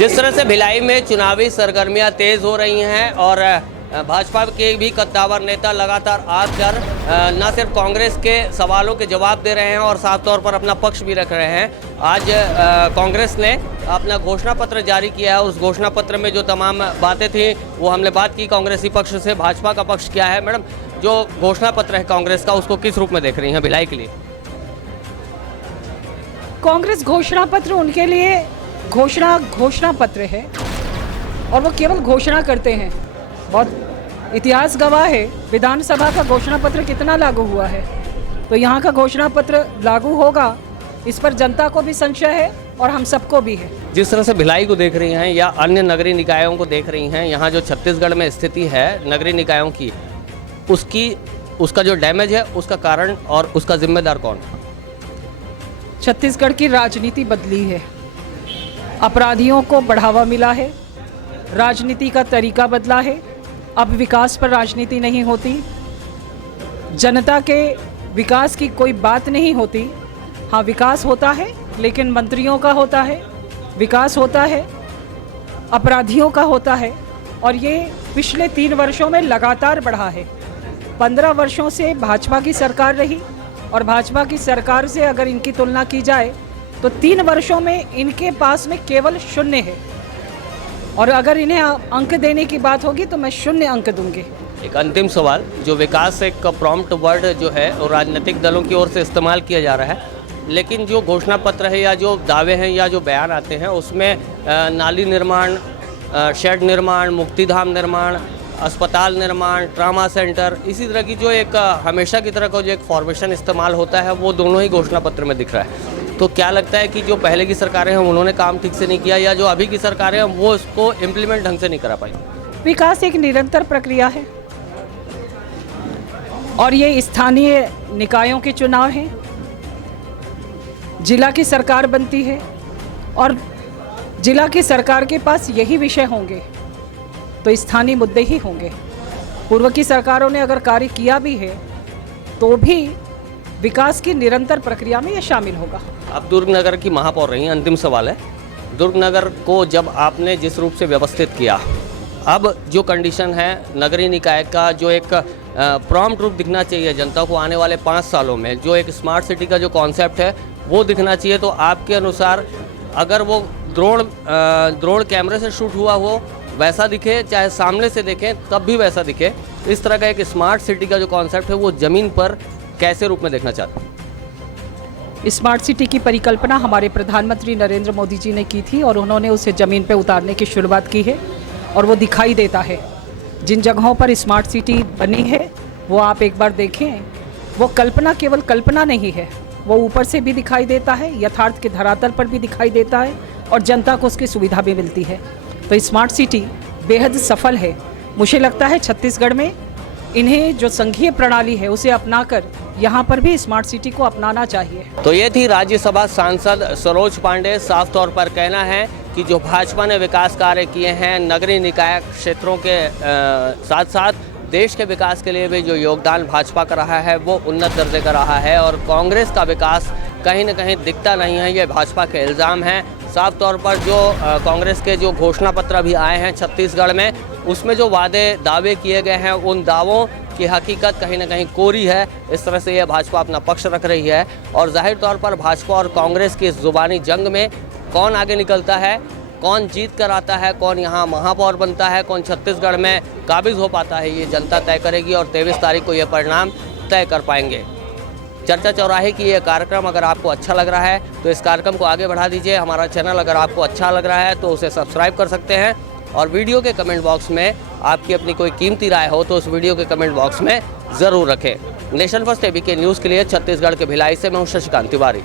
जिस तरह से भिलाई में चुनावी सरगर्मियां तेज हो रही हैं और भाजपा के भी कद्दावर नेता लगातार आकर न सिर्फ कांग्रेस के सवालों के जवाब दे रहे हैं और साफ तौर पर अपना पक्ष भी रख रहे हैं। आज कांग्रेस ने अपना घोषणा पत्र जारी किया है। उस घोषणा पत्र में जो तमाम बातें थी वो हमने बात की कांग्रेसी पक्ष से। भाजपा का पक्ष क्या है मैडम? जो घोषणा पत्र है कांग्रेस का, उसको किस रूप में देख रही हैं भिलाई के लिए? कांग्रेस घोषणा पत्र उनके लिए घोषणा पत्र है और वो केवल घोषणा करते हैं। बहुत इतिहास गवाह है विधानसभा का घोषणा पत्र कितना लागू हुआ है, तो यहाँ का घोषणा पत्र लागू होगा इस पर जनता को भी संशय है और हम सबको भी है। जिस तरह से भिलाई को देख रही हैं या अन्य नगरीय निकायों को देख रही हैं, यहाँ जो छत्तीसगढ़ में स्थिति है नगरीय निकायों की, उसका जो डैमेज है उसका कारण और उसका जिम्मेदार कौन है? छत्तीसगढ़ की राजनीति बदली है, अपराधियों को बढ़ावा मिला है, राजनीति का तरीका बदला है। अब विकास पर राजनीति नहीं होती, जनता के विकास की कोई बात नहीं होती। हाँ, विकास होता है लेकिन मंत्रियों का होता है, विकास होता है अपराधियों का होता है और ये पिछले 3 वर्षों में लगातार बढ़ा है। 15 वर्षों से भाजपा की सरकार रही और भाजपा की सरकार से अगर इनकी तुलना की जाए तो 3 वर्षों में इनके पास में केवल 0 है और अगर इन्हें अंक देने की बात होगी तो मैं 0 अंक दूंगी। एक अंतिम सवाल, जो विकास एक प्रॉम्प्ट वर्ड जो है वो राजनीतिक दलों की ओर से इस्तेमाल किया जा रहा है, लेकिन जो घोषणा पत्र है या जो दावे हैं या जो बयान आते हैं उसमें नाली निर्माण, शेड निर्माण, मुक्तिधाम निर्माण, अस्पताल निर्माण, ट्रामा सेंटर, इसी तरह की जो एक हमेशा की तरह का जो एक फॉर्मेशन इस्तेमाल होता है वो दोनों ही घोषणा पत्र में दिख रहा है। तो क्या लगता है कि जो पहले की सरकारें हैं उन्होंने काम ठीक से नहीं किया या जो अभी की सरकारें हैं वो इसको इम्प्लीमेंट ढंग से नहीं करा पाई? विकास एक निरंतर प्रक्रिया है और ये स्थानीय निकायों के चुनाव हैं, जिला की सरकार बनती है और जिला की सरकार के पास यही विषय होंगे तो स्थानीय मुद्दे ही होंगे। पूर्व की सरकारों ने अगर कार्य किया भी है तो भी विकास की निरंतर प्रक्रिया में ये शामिल होगा। आप दुर्ग नगर की महापौर रही हैं, अंतिम सवाल है, दुर्ग नगर को जब आपने जिस रूप से व्यवस्थित किया, अब जो कंडीशन है नगरीय निकाय का जो एक प्रॉम्प्ट रूप दिखना चाहिए जनता को आने वाले 5 सालों में, जो एक स्मार्ट सिटी का जो कॉन्सेप्ट है वो दिखना चाहिए, तो आपके अनुसार अगर वो ड्रोन कैमरे से शूट हुआ हो वैसा दिखे, चाहे सामने से देखें तब भी वैसा दिखे, इस तरह का एक स्मार्ट सिटी का जो कॉन्सेप्ट है वो ज़मीन पर कैसे रूप में देखना चाहते हैं? स्मार्ट सिटी की परिकल्पना हमारे प्रधानमंत्री नरेंद्र मोदी जी ने की थी और उन्होंने उसे ज़मीन पर उतारने की शुरुआत की है और वो दिखाई देता है। जिन जगहों पर स्मार्ट सिटी बनी है वो आप एक बार देखें, वो कल्पना केवल कल्पना नहीं है, वो ऊपर से भी दिखाई देता है, यथार्थ के धरातल पर भी दिखाई देता है और जनता को उसकी सुविधा भी मिलती है। तो स्मार्ट सिटी बेहद सफल है। मुझे लगता है छत्तीसगढ़ में इन्हें जो संघीय प्रणाली है उसे अपनाकर यहाँ पर भी स्मार्ट सिटी को अपनाना चाहिए। तो ये थी राज्यसभा सांसद सरोज पांडे। साफ तौर पर कहना है कि जो भाजपा ने विकास कार्य किए हैं नगरीय निकाय क्षेत्रों के साथ साथ देश के विकास के लिए भी जो योगदान भाजपा का रहा है वो उन्नत दर्जे का रहा है और कांग्रेस का विकास कहीं न कहीं दिखता नहीं है, ये भाजपा के इल्ज़ाम हैं। साफ तौर पर जो कांग्रेस के जो घोषणा पत्र अभी आए हैं छत्तीसगढ़ में, उसमें जो दावे किए गए हैं उन दावों की हकीकत कहीं ना कहीं कोरी है। इस तरह से यह भाजपा अपना पक्ष रख रही है और जाहिर तौर पर भाजपा और कांग्रेस की इस जुबानी जंग में कौन आगे निकलता है, कौन जीत कर आता है, कौन यहाँ महापौर बनता है, कौन छत्तीसगढ़ में काबिज हो पाता है, ये जनता तय करेगी और 23 तारीख को ये परिणाम तय कर पाएंगे। चर्चा चौराहे की ये कार्यक्रम अगर आपको अच्छा लग रहा है तो इस कार्यक्रम को आगे बढ़ा दीजिए। हमारा चैनल अगर आपको अच्छा लग रहा है तो उसे सब्सक्राइब कर सकते हैं और वीडियो के कमेंट बॉक्स में आपकी अपनी कोई कीमती राय हो तो उस वीडियो के कमेंट बॉक्स में ज़रूर रखें। नेशन फर्स्ट एबी के न्यूज़ के लिए छत्तीसगढ़ के भिलाई से मैं हूं शशिकांत तिवारी।